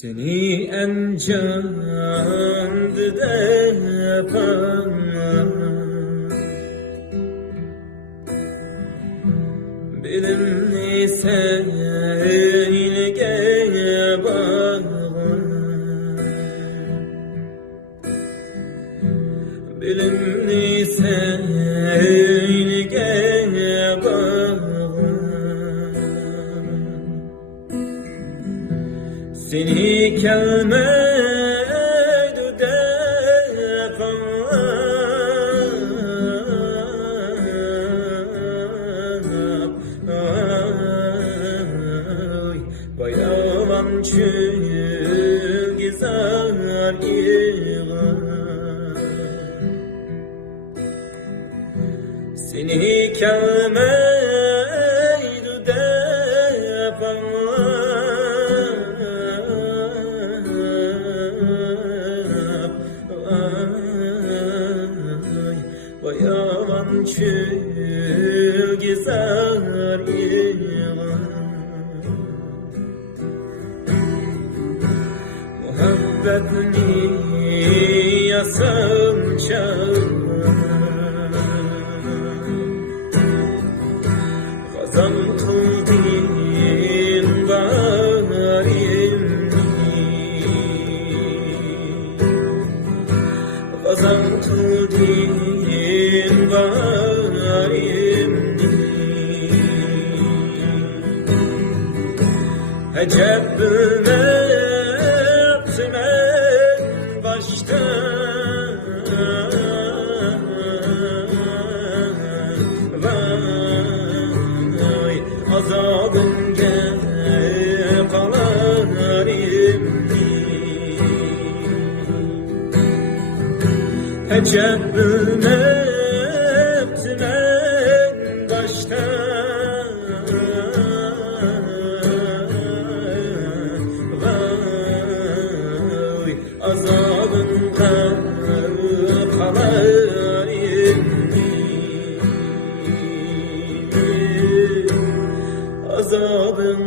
Seni en candı depan bilimli seylge bağlı bilimli seylge bağlı seni kelmeydu defan bayraman çülgizar seni kelmeydu defan bayaman çülgizar muhabbetini yasam çağır gazam kıldın barimni gazam kıldın barimni hecep bilmektim başta vay azabın gekalarımni hecep bilmektim başta vay azabın azabın